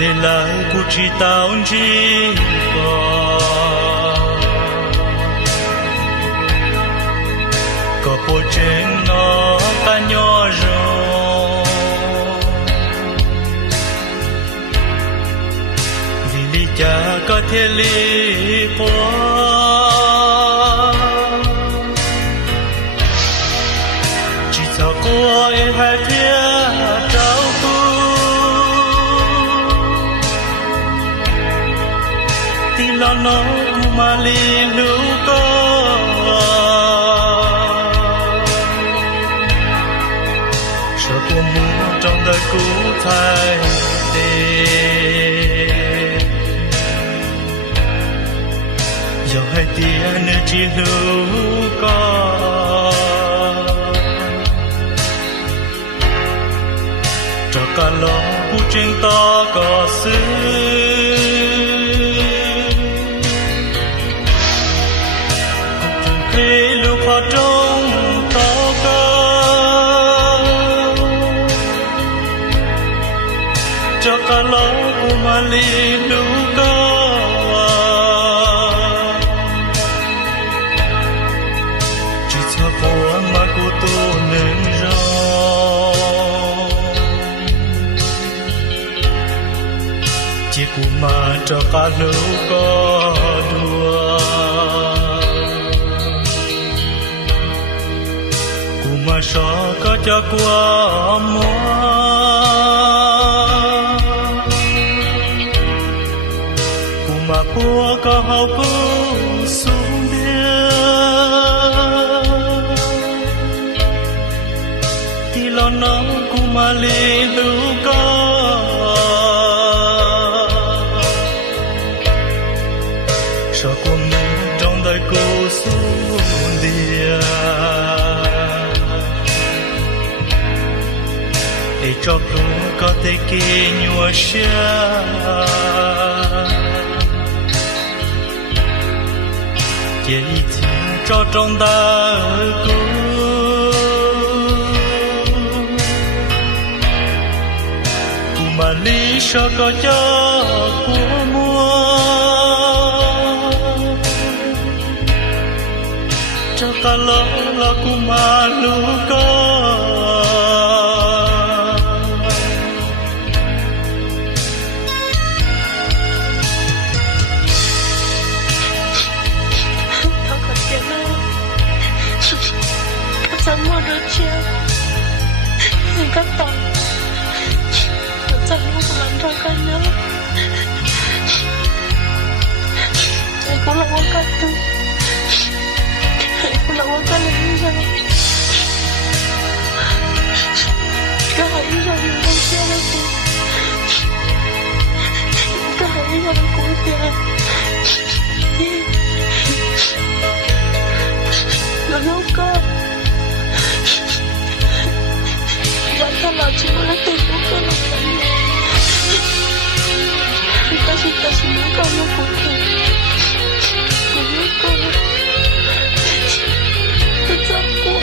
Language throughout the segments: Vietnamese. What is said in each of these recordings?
để lại cuộc chỉ tao chỉ có bộ trên nó ta nhỏ rồi vì lý cha có thể lý qua chỉ sao cô ấy hai phía trao lo nó mà li lưu có sợ cô muốn trong đời cũ thay thế giờ hai tia nơi chỉ lưu có cho cả lo bu trên to có xứ lúc họ trong to cao cho cả lỗ của mà li lúc cao chỉ cho phố mà cô tu nên rồi chỉ của mà cho cả lúc có đùa mà sao có cho qua mua cùng mà bùa có hậu phú xuống địa thì lo nó cùng mà li lưu có sao cùng trong đời cô xuống địa để cho cô có thể kê nhua xa chỉ cho trong ta cô cùng mà lý sao có cho của mua cho ta lo cùng mà lưu có mua được chưa? Mình cắt tóc, chắc lúc làm cho cái nhớ. Anh cũng là quan cắt tu, anh cũng là quan cắt lấy ra. Cái hãy ra mình không xe đâu cô, cái hãy ra mình cũng xe. Nó nấu cơm. Kalau cuma terbuka matanya, kita semua kamu putih, terbuka, tercampur.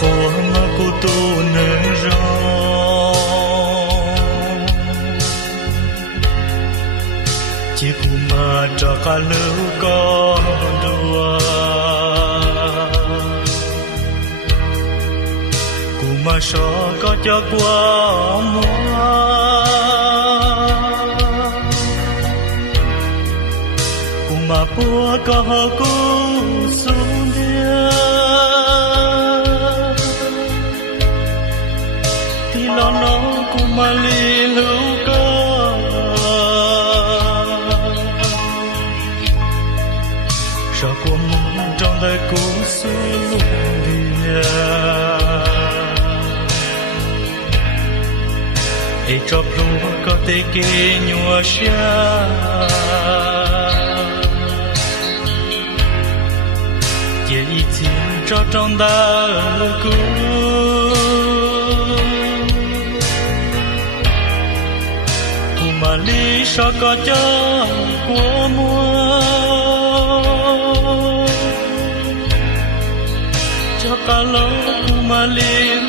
Cô mà cô tu nên rồi chỉ cô mà cho cả lưu có đùa cô mà sao có cho qua mua mà bùa có họ cũ xuống địa thì lo nó cũng mà li lưu có cho cuộc muốn trong đời cũ xuống địa e cho lúa có thể kê nhua xa ye y thiên cho trong đời cũ mà lý sao có cho của mùa cho cả lối mà lý